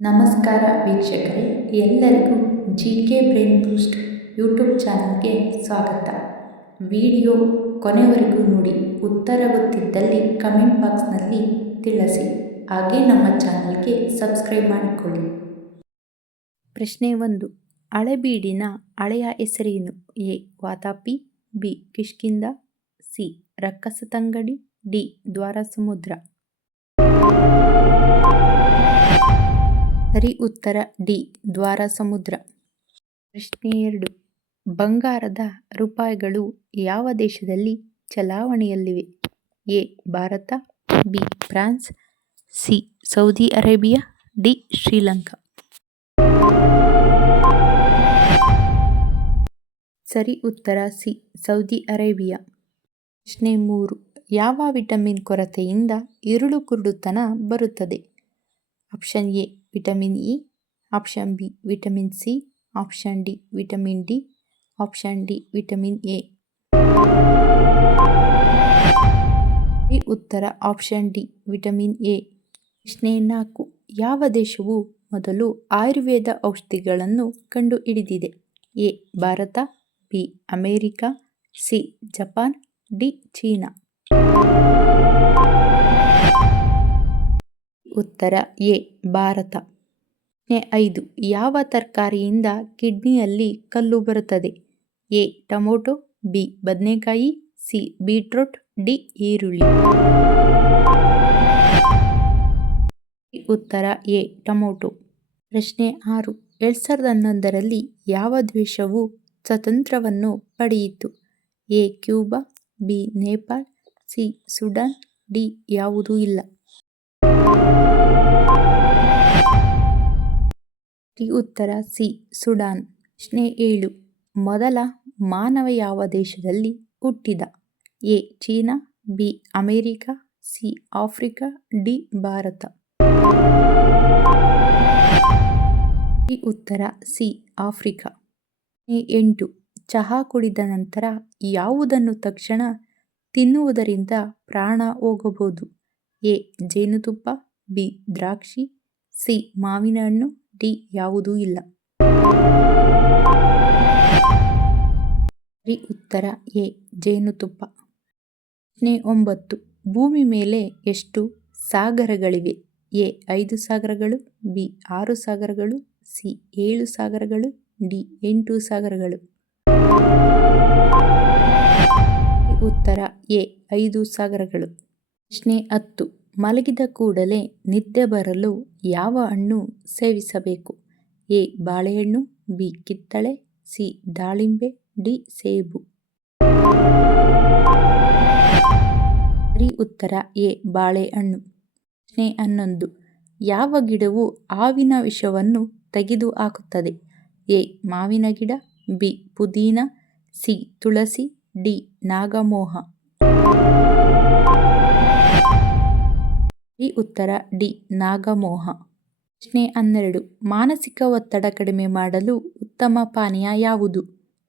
ನಮಸ್ಕಾರ ವೀಕ್ಷಕರೇ, ಎಲ್ಲರಿಗೂ G K brain boost YouTube ಚಾನಲ್ಗೆ ಸ್ವಾಗತ. ವಿಡಿಯೋ ಕೊನೆವರೆಗೂ ನೋಡಿ, ಉತ್ತರ ಗೊತ್ತಿದ್ದಲ್ಲಿ ಕಮೆಂಟ್ ಬಾಕ್ಸ್ನಲ್ಲಿ ತಿಳಿಸಿ. ಹಾಗೆ ನಮ್ಮ ಚಾನಲ್ಗೆ ಸಬ್ಸ್ಕ್ರೈಬ್ ಮಾಡಿಕೊಳ್ಳಿ. ಪ್ರಶ್ನೆ ಒಂದು ಹಳೆಬೀಡಿನ ಹಳೆಯ ಹೆಸರೇನು? A, Vatapi, B Kishkinda C Rakkasatangadi D, Dwarasamudra. ಸರಿ ಉತ್ತರ ಡಿ ದ್ವಾರ ಸಮುದ್ರ ಪ್ರಶ್ನೆ ಎರಡು. ಬಂಗಾರದ ರೂಪಾಯಿಗಳು ಯಾವ ದೇಶದಲ್ಲಿ ಚಲಾವಣೆಯಲ್ಲಿವೆ? A, Bharat, B, France, C, Saudi Arabia, D, Sri Lanka. ಸರಿ, ಉತ್ತರ ಸಿ, ಸೌದಿ ಅರೇಬಿಯಾ. ಪ್ರಶ್ನೆ ಮೂರು. ಯಾವ ವಿಟಮಿನ್ ಕೊರತೆಯಿಂದ ಇರುಳು ಕುರುಡುತನ ಬರುತ್ತದೆ? Option A vitamin E option B vitamin C option D vitamin D option D vitamin A ಈ ಉತ್ತರ ಆಪ್ಷನ್ ಡಿ ವಿಟಮಿನ್ ಎ ಪ್ರಶ್ನೆ ನಾಲ್ಕು, ಯಾವ ದೇಶವು ಮೊದಲು ಆಯುರ್ವೇದ ಔಷಧಿಗಳನ್ನು ಕಂಡುಹಿಡಿದಿದೆ? A, Bharat, B, America, C, Japan, D, China. ಉತ್ತರ, ಎ, ಭಾರತ. ಐದು, ಯಾವ ತರಕಾರಿಯಿಂದ ಕಿಡ್ನಿಯಲ್ಲಿ ಕಲ್ಲು ಬರುತ್ತದೆ? ಎ, ಟೊಮೊಟೊ, ಬಿ, ಬದನೆಕಾಯಿ, ಸಿ, ಬೀಟ್ರೂಟ್, ಡಿ, ಈರುಳ್ಳಿ. ಉತ್ತರ, ಎ, ಟೊಮೊಟೊ. ಪ್ರಶ್ನೆ ಆರು, ಎರಡು ಸಾವಿರದ ಹನ್ನೊಂದರಲ್ಲಿ ಯಾವ ದ್ವೇಷವು ಸ್ವತಂತ್ರವನ್ನು ಪಡೆಯಿತು? A, Cuba, B, Nepal, C, Sudan, D, ಯಾವುದೂ ಇಲ್ಲ. ಉತ್ತರ ಸಿ, ಸುಡಾನ್. ಪ್ರಶ್ನೆ ಏಳು. ಮೊದಲ ಮಾನವ ಯಾವ ದೇಶದಲ್ಲಿ ಹುಟ್ಟಿದ? A, China, B, America, C, Africa, D, Bharat. ಉತ್ತರ ಸಿ, ಆಫ್ರಿಕಾ. ಎಂಟು. ಚಹಾ ಕುಡಿದ ನಂತರ ಯಾವುದನ್ನು ತಕ್ಷಣ ತಿನ್ನುವುದರಿಂದ ಪ್ರಾಣ ಹೋಗಬಹುದು? ಎ, ಜೇನುತುಪ್ಪ ಬಿ. ದ್ರಾಕ್ಷಿ, ಸಿ. ಮಾವಿನ ಹಣ್ಣು ಡಿ. ಯಾವುದೂ ಇಲ್ಲ. ರಿ. ಉತ್ತರ. ಎ. ಜೇನುತುಪ್ಪ. ಪ್ರಶ್ನೆ ಒಂಬತ್ತು. ಭೂಮಿ ಮೇಲೆ ಎಷ್ಟು ಸಾಗರಗಳಿವೆ? ಎ. ಐದು ಸಾಗರಗಳು, ಬಿ. ಆರು ಸಾಗರಗಳು, ಸಿ. ಏಳು ಸಾಗರಗಳು, ಡಿ. ಎಂಟು ಸಾಗರಗಳು. ಉತ್ತರ. ಎ. ಐದು ಸಾಗರಗಳು. ಪ್ರಶ್ನೆ ಹತ್ತು. ಮಲಗಿದ ಕೂಡಲೇ ನಿದ್ದೆ ಬರಲು ಯಾವ ಹಣ್ಣು ಸೇವಿಸಬೇಕು? ಎ. ಬಾಳೆಹಣ್ಣು, ಬಿ. ಕಿತ್ತಳೆ, ಸಿ. ದಾಳಿಂಬೆ, ಡಿ. ಸೇಬು. ಸರಿ, ಉತ್ತರ. ಎ. ಬಾಳೆಹಣ್ಣು. ಪ್ರಶ್ನೆ ಹನ್ನೊಂದು. ಯಾವ ಗಿಡವು ಹಾವಿನ ವಿಷವನ್ನು ತೆಗೆದು ಹಾಕುತ್ತದೆ? ಎ. ಮಾವಿನ ಗಿಡ, ಬಿ. ಪುದೀನ, ಸಿ. ತುಳಸಿ, ಡಿ. ನಾಗಮೋಹ. ಈ ಉತ್ತರ ಡಿ. ನಾಗಮೋಹ. ಪ್ರಶ್ನೆ ಹನ್ನೆರಡು. ಮಾನಸಿಕ ಒತ್ತಡ ಕಡಿಮೆ ಮಾಡಲು ಉತ್ತಮ ಪಾನೀಯ ಯಾವುದು?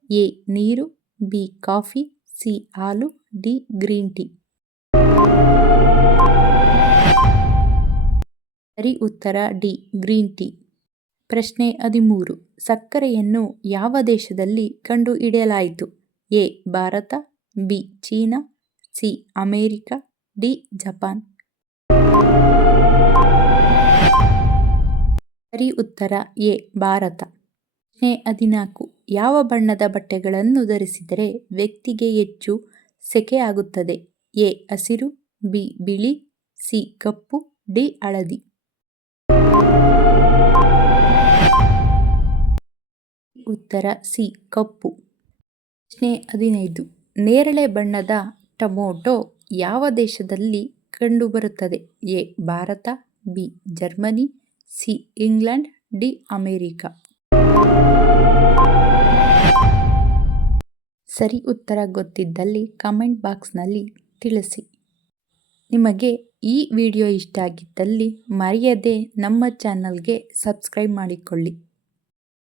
ಎ. ನೀರು, ಬಿ. Coffee, C. ಹಾಲು, ಡಿ. Green tea. ಸರಿ ಉತ್ತರ ಡಿ. Green tea. ಪ್ರಶ್ನೆ ಹದಿಮೂರು. ಸಕ್ಕರೆಯನ್ನು ಯಾವ ದೇಶದಲ್ಲಿ ಕಂಡುಹಿಡಿಯಲಾಯಿತು A. Bharat, B. China, C. America, D. Japan. ಸರಿ ಉತ್ತರ ಎ, ಭಾರತ. ಪ್ರಶ್ನೆ ಹದಿನಾಲ್ಕು. ಯಾವ ಬಣ್ಣದ ಬಟ್ಟೆಗಳನ್ನು ಧರಿಸಿದರೆ ವ್ಯಕ್ತಿಗೆ ಹೆಚ್ಚು ಸೆಕೆ ಆಗುತ್ತದೆ? ಎ, ಹಸಿರು, ಬಿ, ಬಿಳಿ, ಸಿ, ಕಪ್ಪು, ಡಿ, ಹಳದಿ. ಉತ್ತರ ಸಿ, ಕಪ್ಪು. ಪ್ರಶ್ನೆ ಹದಿನೈದು. ನೇರಳೆ ಬಣ್ಣದ ಟೊಮೊಟೊ ಯಾವ ದೇಶದಲ್ಲಿ ಕಂಡುಬರುತ್ತದೆ. A. Bharat, B. Germany, C. England, D. America. ಸರಿ ಉತ್ತರ ಗೊತ್ತಿದ್ದಲ್ಲಿ ಕಮೆಂಟ್ ಬಾಕ್ಸ್ನಲ್ಲಿ ತಿಳಿಸಿ. ನಿಮಗೆ ಈ ವಿಡಿಯೋ ಇಷ್ಟ ಆಗಿದ್ದಲ್ಲಿ ಮರೆಯದೆ ನಮ್ಮ ಚಾನಲ್ಗೆ ಸಬ್ಸ್ಕ್ರೈಬ್ ಮಾಡಿಕೊಳ್ಳಿ.